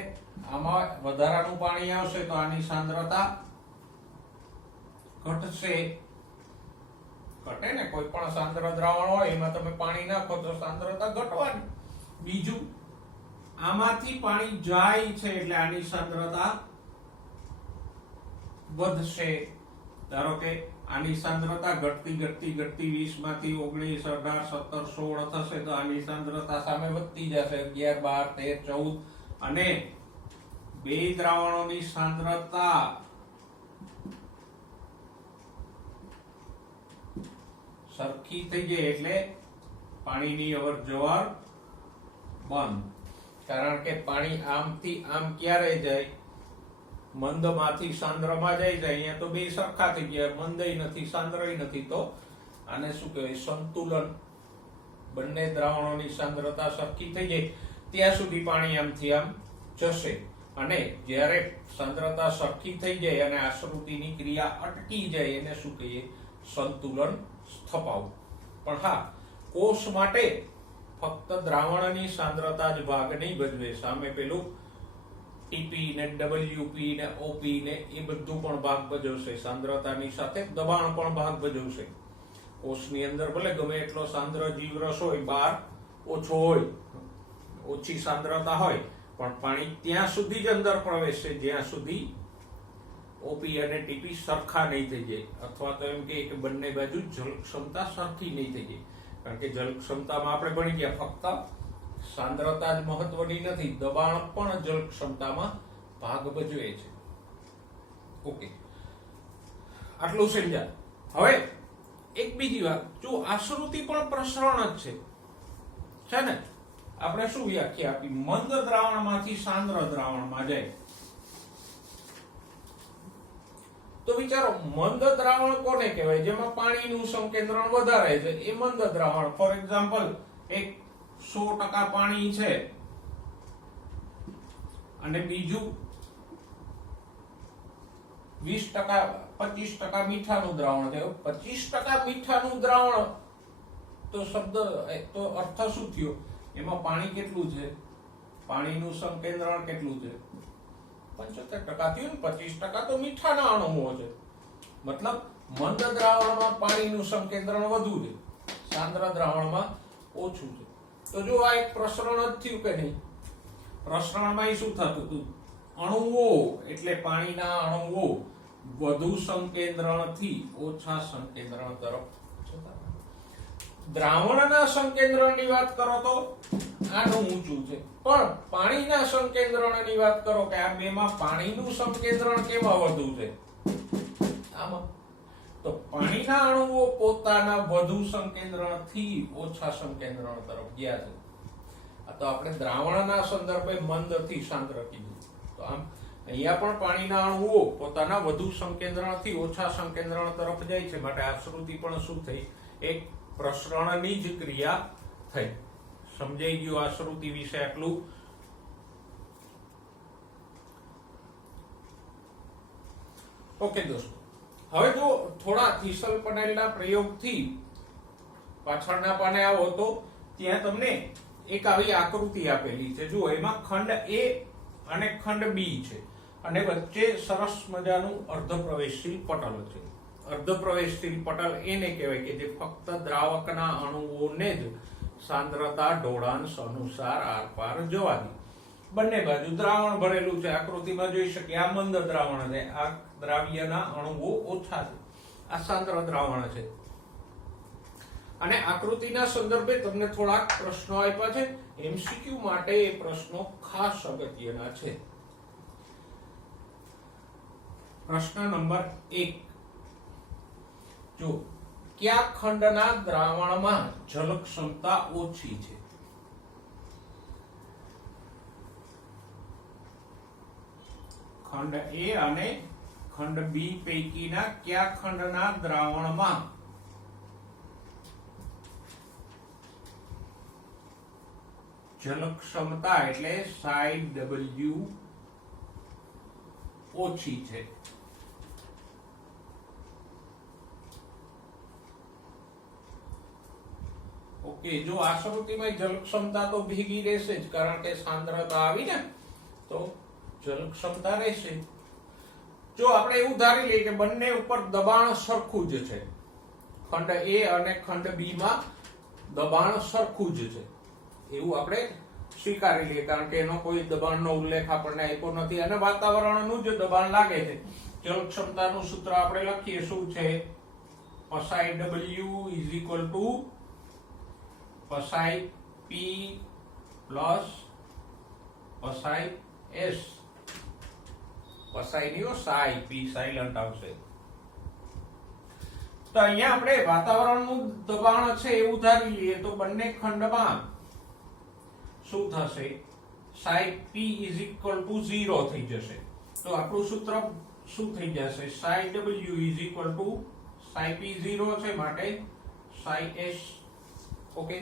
આમાં વધારાનું પાણી આવશે, તો આની સાંદ્રતા ઘટશે. ઘટે ને, કોઈ પણ સાંદ્ર દ્રાવણ હોય એમાં તમે પાણી નાખો તો સાંદ્રતા ઘટવાની. બીજું, આમાંથી પાણી જાય છે એટલે આની સાંદ્રતા વધશે. ધારો કે આની સાંદ્રતા ઘટતી 20 માંથી 19, 18, 17, 16 થશે, તો આની સાંદ્રતા સામે વધતી જશે 11, 12, 13, 14. અને બે દ્રાવણોની સાંદ્રતા સરખી થઈ જાય એટલે પાણીની અવર જવર બંધ. કારણ કે પાણી આમથી આમ ક્યારે જાય? મંદમાંથી સાંદ્રમાં જાય છે. અહીંયા તો બે સરખા થઈ ગયા, મંદય નથી, સાંદ્રય નથી. તો આને શું કહેવાય? સંતુલન. બંને દ્રાવણોની સાંદ્રતા સરખી થઈ જાય ત્યાં સુધી પાણી આમથી આમ જશે અને જ્યારે સાંદ્રતા સરખી થઈ જાય અને આશ્રુતિની ક્રિયા અટકી જાય એને શું કહીએ? સંતુલન સ્થપાવવું. પણ હા, કોષ માટે ફક્ત દ્રાવણની સાંદ્રતા જ ભાગ નહીં ભજવે, સામે પેલું ટીપી ને ડબલ્યુપી ને ઓપી ને એ બધું પણ ભાગ ભજવશે. સાંદ્રતાની સાથે દબાણ પણ ભાગ ભજવશે. કોષની અંદર ભલે ગમે એટલો સાંદ્ર જીવરસ હોય, બહાર ઓછો હોય, ઓછી સાંદ્રતા હોય, પણ પાણી ત્યાં સુધી જ અંદર પ્રવેશશે જ્યાં સુધી ઓપી અને ટીપી સરખા નહીં થઈ જાય, અથવા તો એમ કે બંને બાજુ જલ ક્ષમતા સરખી નહીં થઈ જાય. કારણ કે જલ ક્ષમતામાં આપણે ભણી ગયા ફક્ત સાંદ્રતા જ મહત્વની નથી, દબાણ પણ જલ ક્ષમતામાં ભાગ ભજવે છે. ઓકે, આટલું સમજ્યા. હવે એક બીજી વાત, જો આશ્રુતિ પણ પ્રસરણ જ છે ને, આપણે શું વ્યાખ્યા આપી? મંદ દ્રાવણમાંથી સાંદ્ર દ્રાવણમાં જાય. તો વિચારો, મંદ દ્રાવણ કોને કહેવાય? જેમાં પાણીનું સંકેન્દ્રણ વધારે છે એ મંદ દ્રાવણ. ફોર એક્ઝામ્પલ, એક 100% પાણી છે અને બીજું 20% 25% મીઠાનું દ્રાવણ છે. 25% મીઠાનું દ્રાવણ તો શબ્દ તો અર્થ શું થયો? એમાં પાણી કેટલું છે? પાણીનું સંકેન્દ્રણ કેટલું છે? 75% થયું. 25% તો મીઠાના અણુઓ છે. મતલબ મંદ દ્રાવણમાં પાણીનું સંકેન્દ્રણ વધુ છે, સાંદ્ર દ્રાવણમાં ઓછું છે. તો જો આ એક પ્રસરણ જ થયું કે નહીં? પ્રસરણમાં શું થતું હતું? અણુઓ એટલે પાણીના અણુઓ વધુ સંકેન્દ્રણથી ઓછા સંકેન્દ્રણ તરફ જતા. દ્રાવણના સંકેન્દ્રણની વાત કરો તો આનું ઊંચું છે, પણ પાણીના સંકેન્દ્રણની વાત કરો કે આ બેમાં પાણીનું સંકેન્દ્રણ કેવા વધુ છે? આમાં તો પાણીના અણુઓ પોતાના વધુ સંકેન્દ્રણથી ઓછા સંકેન્દ્રણ તરફ ગયા છે. આ તો આપણે દ્રાવણના સંદર્ભે મંદથી સાંદ્ર કીધું. તો આમ અહીંયા પણ પાણીના અણુઓ પોતાના વધુ સંકેન્દ્રણથી ઓછા સંકેન્દ્રણ તરફ જાય છે. માટે આશ્રુતિ પણ શું થઈ? એક પ્રસરણની જ ક્રિયા થઈ. સમજાઈ ગયું આશ્રુતિ વિશે આટલું? ઓકે દોસ્તો, હવે જો થોડા થીસલ પટેલના પ્રયોગથી પાછળના પાને આવો તો ત્યાં તમને એક આવી આકૃતિ આપેલી છે. જુઓ, એમાં ખંડ A અને ખંડ B છે અને વચ્ચે સરસ મજાનું અર્ધપ્રવેશશીલ પટલ છે. અર્ધપ્રવેશશીલ પટલ એને કહેવાય કે જે ફક્ત દ્રાવકના અણુઓને જ સાંદ્રતા ઢોળાંશ અનુસાર આરપાર જવા દે. બંને બાજુ દ્રાવણ ભરેલું છે. આકૃતિમાં જોઈ શકીએ આ મંદ દ્રાવણ છે, આ દ્રાવ્યના અણુઓ ઓછા છે, આ સાંદ્ર દ્રાવણ છે. અને આકૃતિના સંદર્ભે તમને થોડાક પ્રશ્નો આપ્યા છે. એમસીક્યુ માટે એ પ્રશ્નો ખાસ અગત્યના છે. પ્રશ્ન નંબર 1, જો કયા ખંડના દ્રાવણમાં જલ ક્ષમતા ઓછી છે? ખંડ A અને ખંડ B પૈકીના કયા ખંડના દ્રાવણમાં જલ ક્ષમતા એટલે સાઈડ W ઓછી છે? ઓકે, જો આશ્રુતિમાં જલ ક્ષમતા તો ભેગી રહેશે જ, કારણ કે સાંદ્રતા આવી ને તો જલ ક્ષમતા રહેશે. જો આપણે એવું ધારી લઈએ કે બંને ઉપર દબાણ સરખું જ છે, ખંડ A અને ખંડ B માં દબાણ સરખું જ છે એવું આપણે સ્વીકારી લઈએ, કારણ કે એનો કોઈ દબાણનો ઉલ્લેખ આપણને આપ્યો નથી અને વાતાવરણનું જ દબાણ લાગે છે. જલ ક્ષમતાનું સૂત્ર આપણે લખીએ, શું છે? પસાઈ W is equal two પસાઈ P plus પસાઈ S. પસાઈ ની સાઈ P સાયલન્ટ આવશે. તો અહીંયા આપણે વાતાવરણનું દબાણ છે એવું ધારી લઈએ તો બંને ખંડમાં શું થશે? Psi P is equal to 0 થઈ જશે. તો આપણું સૂત્ર શું થઈ જશે? Psi W is equal to psi P 0 છે માટે સાઈ S. ઓકે,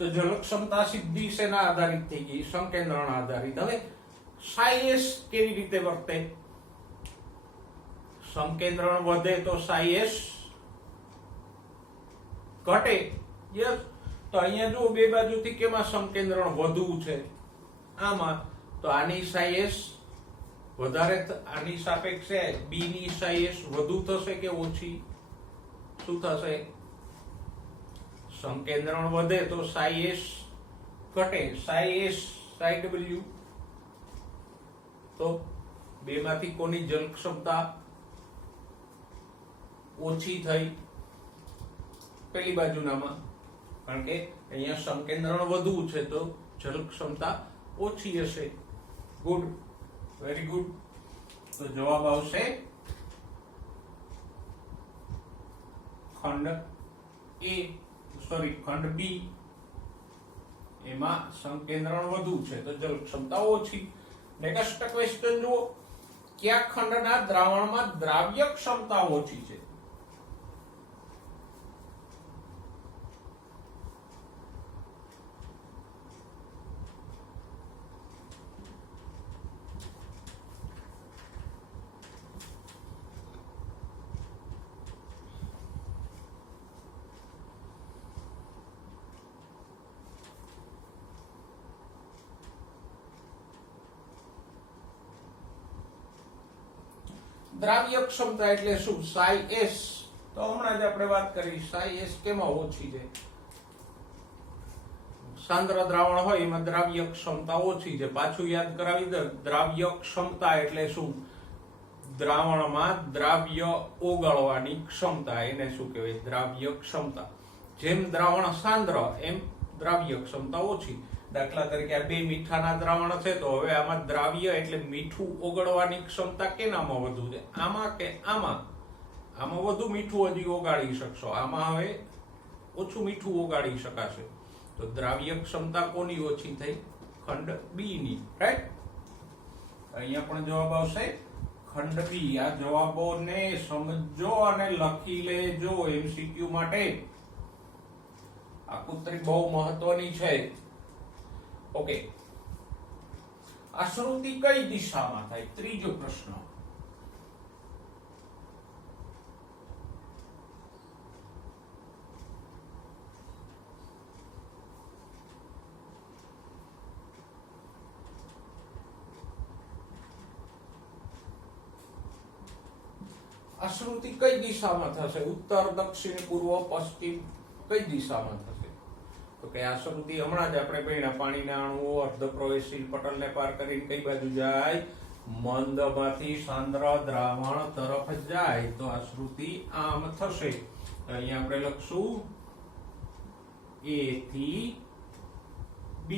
તો જલ ક્ષમતા સીધી શેના આધારિત થઈ ગઈ? સંકેન્દ્રણ આધારિત. હવે સાઈએસ કેવી રીતે વર્તે? સંકેન્દ્રણ વધે તો સાઈએસ ઘટે. યસ. તો અહીંયા જો બે બાજુથી કેમાં સંકેન્દ્રણ વધુ છે? આમાં. તો આની સાઈએસ વધારે, આની સાપેક્ષે બી ની સાઈએસ વધુ થશે કે ઓછી? શું થશે? સંકેન્દ્રણ વધે તો સાઈએસ ઘટે. સાઈએસ સાઈ ડબલ્યુ. તો બેમાંથી કોની જલ ક્ષમતા ઓછી થઈ? પેલી બાજુનામાં. કારણ કે અહીંયા સંકેન્દ્રણ વધુ છે તો જલ ક્ષમતા ઓછી હશે. Good, very good. તો જવાબ આવશે ખંડ એ, સોરી ખંડ બી. એમાં સંકેન્દ્રણ વધુ છે તો જલ ક્ષમતા ઓછી. નેક્સ્ટ ક્વેશ્ચન જુઓ. કયા ખંડના દ્રાવણમાં દ્રાવ્ય ક્ષમતા ઓછી છે? દ્રાવ્ય ક્ષમતા એટલે શું? સાઈ એસ. તો હમણાં જ આપણે વાત કરી, સાઈ એસ કેમાં ઓછી છે? સાંદ્ર દ્રાવણ હોય એમાં દ્રાવ્ય ક્ષમતા ઓછી છે. પાછું યાદ કરાવી દો, દ્રાવ્ય ક્ષમતા એટલે શું? દ્રાવણમાં દ્રાવ્ય ઓગાળવાની ક્ષમતા, એને શું કહેવાય? દ્રાવ્ય ક્ષમતા. જેમ દ્રાવણ સાંદ્ર એમ દ્રાવ્ય ક્ષમતા ઓછી. દાખલા તરીકે આ બે મીઠાના દ્રાવણ છે તો હવે આમાં દ્રાવ્ય એટલે મીઠું ઓગળવાની ક્ષમતા કેનામાં વધુ છે? આમાં કે આમાં? આમાં વધુ મીઠું હજી ઓગાળી શકશો, આમાં હવે ઓછું મીઠું ઓગાળી શકાશે. તો દ્રાવ્ય ક્ષમતા કોની ઓછી થઈ? ખંડ બી ની. રાઈટ. અહીંયા પણ જવાબ આવશે ખંડ બી. આ જવાબોને સમજો અને લખી લેજો એમસીક્યુ માટે. આકૃતિ બહુ મહત્વની છે. ઓકે. આશ્રુતિ કઈ દિશામાં થાય? ત્રીજો પ્રશ્ન. આશ્રુતિ કઈ દિશામાં થશે? ઉત્તર, દક્ષિણ, પૂર્વ, પશ્ચિમ? કઈ દિશામાં થશે? તો કે આશ્રુતિ હમણાં જ આપણે ભણ્યા, પાણીના અણુઓ અર્ધપ્રવેશશીલ પટલને પાર કરીને કઈ બાજુ જાય? મંદમાંથી સાંદ્ર દ્રાવણ તરફ જાય. તો આશ્રુતિ આમ થશે. અહીંયા આપણે લખશું A થી B.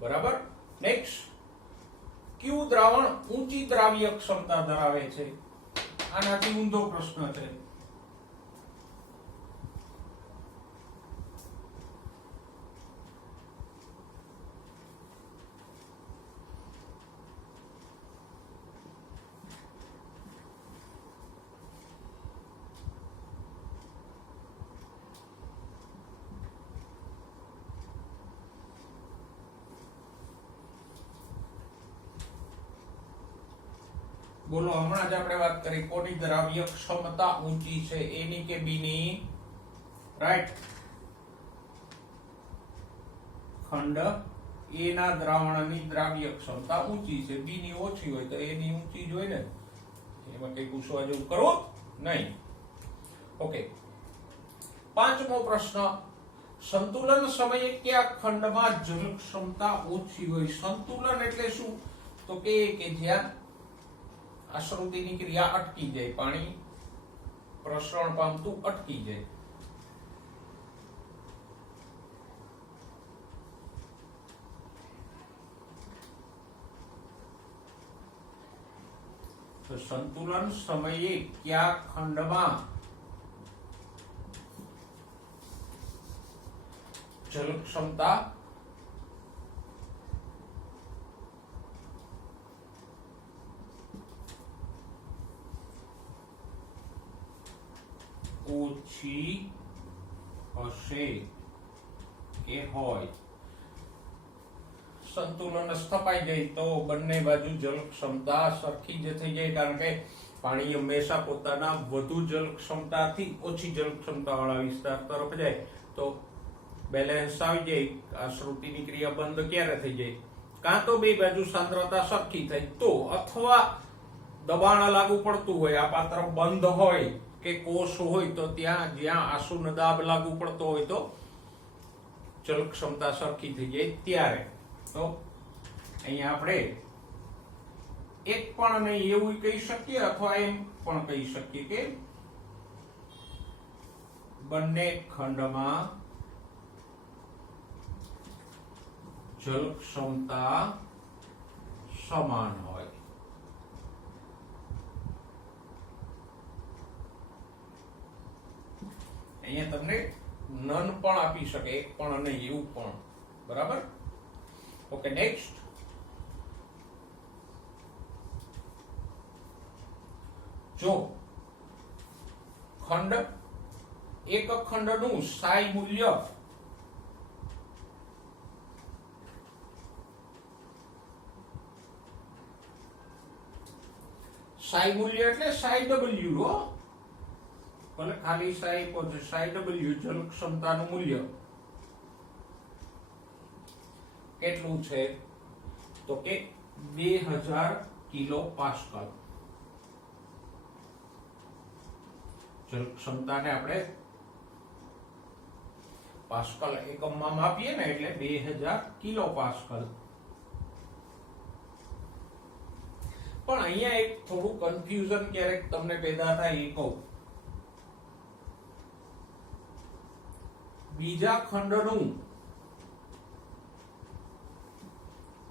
બરાબર. નેક્સ્ટ. કયું દ્રાવણ ઊંચી દ્રાવ્ય ક્ષમતા ધરાવે છે? આનાથી ઊંધો પ્રશ્ન છે. બોલો, હમણાં જ આપણે વાત કરી કોની દ્રાવ્ય ક્ષમતા ઊંચી છે? એની કે બી ની? રાઈટ. ખંડ એ ના દ્રાવણની દ્રાવ્ય ક્ષમતા ઊંચી છે, બી ની ઓછી હોય તો એ ની ઊંચી જ હોય ને. એમાં કઈ પૂછવા જેવું કરો નહીં. ઓકે. પાંચમો પ્રશ્ન. સંતુલન સમયે કયા ખંડમાં જલ ક્ષમતા ઓછી હોય? સંતુલન એટલે શું? તો કે જ્યાં આશ્રુતિની ક્રિયા અટકી જાય, પાણી પ્રસરણ પામતું અટકી જાય. તો સંતુલન સમયે કયા ખંડમાં જલ ક્ષમતા ઓછી હશે? કે હોય, સંતુલન સ્થપાઈ જાય તો બંને બાજુ જલ ક્ષમતા સરખી જ થઈ જાય, કારણ કે પાણી હંમેશા પોતાના વધુ જલ ક્ષમતાથી ઓછી જલ ક્ષમતા વાળા વિસ્તાર તરફ જાય તો બેલેન્સ આવી જાય. આ શ્રુતિની ક્રિયા બંધ ક્યારે થઈ જાય? કાં તો બે બાજુ સાંદ્રતા સરખી થઈ તો, અથવા દબાણ લાગુ પડતું હોય, આ પાત્ર બંધ હોય કે કોષ હોય તો ત્યાં જ્યાં આસુન દાબ લાગુ પડતો હોય તો જલ ક્ષમતા સરખી થઈ જાય ત્યારે. તો અહીંયા આપણે એક પણ નહીં એવું કહી શકીએ, અથવા એમ પણ કહી શકીએ કે બંને ખંડમાં જલ ક્ષમતા સમાન હોય. અહીંયા તમને નન પણ આપી શકે, એક પણ નહીં એવું પણ. બરાબર? Okay, next. જો ખંડ એક ખંડનું સાઈ મૂલ્ય સાઈ મૂલ્ય એટલે સાઈ ડબલ્યુ, હો ભલે ખાલી સાઈ પહોંચે, સાઈ ડબલ્યુ જલ ક્ષમતાનું મૂલ્ય કેટલું છે તો કે 2000 કિલો પાસ્કલ. જલ ક્ષમતાને આપણે પાસ્કલ એકમમાં માપીએ ને એટલે 2000 કિલો પાસ્કલ. પણ અહીંયા એક થોડું કન્ફ્યુઝન ક્યારેક તમને પેદા થાય એ કહું. બીજા ખંડનું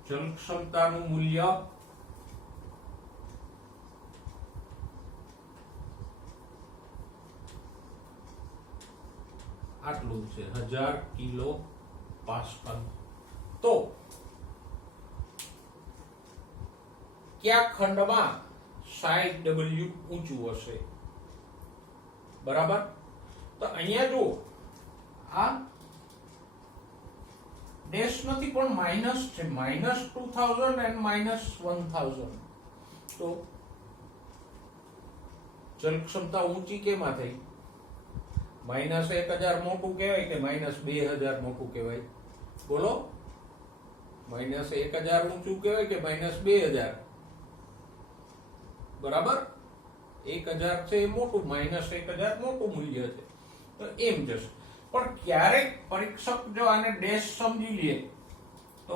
જલ ક્ષમતાનું મૂલ્ય આટલું છે, 1000 કિલો પાસ્કલ. તો કયા ખંડમાં 60W ઊંચું હશે? બરાબર? તો અહીંયા જો આ ડેશ નથી પણ માઇનસ છે, -2000 and -1000. તો જલ ક્ષમતા ઊંચી કેમાં થઈ? -1000 મોટું કહેવાય કે -2000 મોટું કહેવાય? બોલો, -1000 ઊંચું કહેવાય કે -2000? બરાબર? 1000 છે એ મોટું, -1000 મોટું મૂલ્ય છે, તો એમ જશે. પણ ક્યારેક પરીક્ષક જો આને ડેશ સમજી લે તો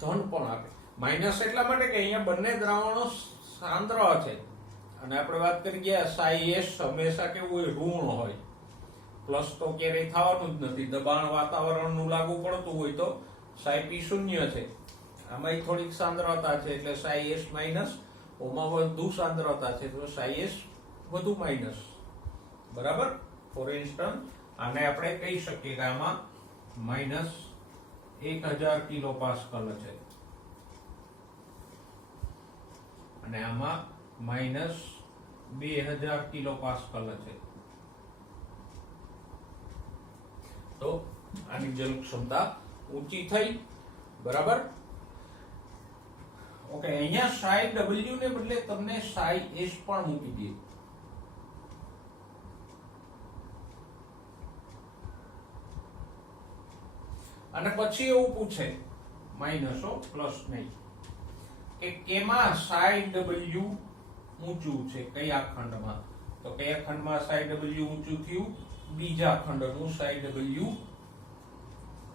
ધન પણ આપે. માઇનસ એટલા માટે કે અહીંયા બંને દ્રાવણો સાંદ્ર છે, અને આપણે વાત કરી ગયા સાઈ એસ હંમેશા કેવું હોય? ઋણ હોય. પ્લસ તો ક્યારેય થવાનું જ નથી. દબાણ વાતાવરણનું લાગુ પડતું હોય તો સાઈ પી શૂન્ય છે, આમાં થોડીક સાંદ્રતા છે એટલે સાઈ એસ માઇનસ, ઓમાં વધુ સાંદ્રતા છે તો સાઈ એસ વધુ માઇનસ. બરાબર? ફોર ઇન્સ્ટન્સ આને આપણે કહી શકીએ કે આમાં -1000 કિલો પાસ્કલ છે અને આમાં -2000 કિલો પાસ્કલ છે. તો આની જલ ક્ષમતા ઊંચી થઈ. બરાબર? ઓકે, અહીંયા સાઈ ડબલ્યુ ને બદલે તમને સાઈ એસ પણ મૂકી દે. અને પછી એવું પૂછે માઇનસ પ્લસ નહીં કે કેમાં સાઈ ડબલ્યુ ઊંચું છે, કયા ખંડમાં? તો કયા ખંડમાં સાઈ ડબલ્યુ ઊંચું થયું? બીજા ખંડનું સાઈ ડબલ્યુ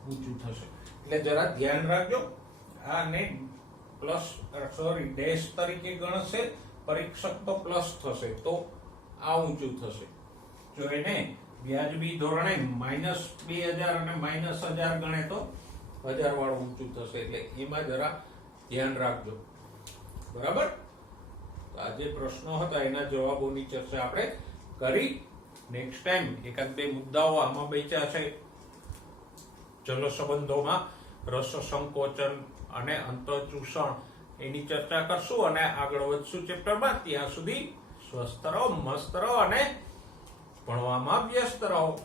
ઊંચું થશે. એટલે જરા ધ્યાન રાખજો, આને પ્લસ સોરી ડેશ તરીકે ગણશે પરીક્ષક તો પ્લસ થશે, તો આ ઊંચું થશે. જો એને વ્યાજબી ધોરણે -2000 અને -1000 ગણે તો 1000 વાળું ઊંચું થશે. એટલે એમાં જરા ધ્યાન રાખજો. બરાબર? તો આ જે પ્રશ્નો હતા એના જવાબોની ચર્ચા આપણે કરી. નેક્સ્ટ ટાઈમ એકાદ બે મુદ્દાઓ આમાં બેચ્યા છે. જલ સંબંધોમાં રસ સંકોચન અને અંતઃચૂષણ એની ચર્ચા કરશું અને આગળ વધશું ચેપ્ટરમાં. ત્યાં સુધી સ્વસ્થ રહો, મસ્ત રહો અને ભણવામાં વ્યસ્ત રહો.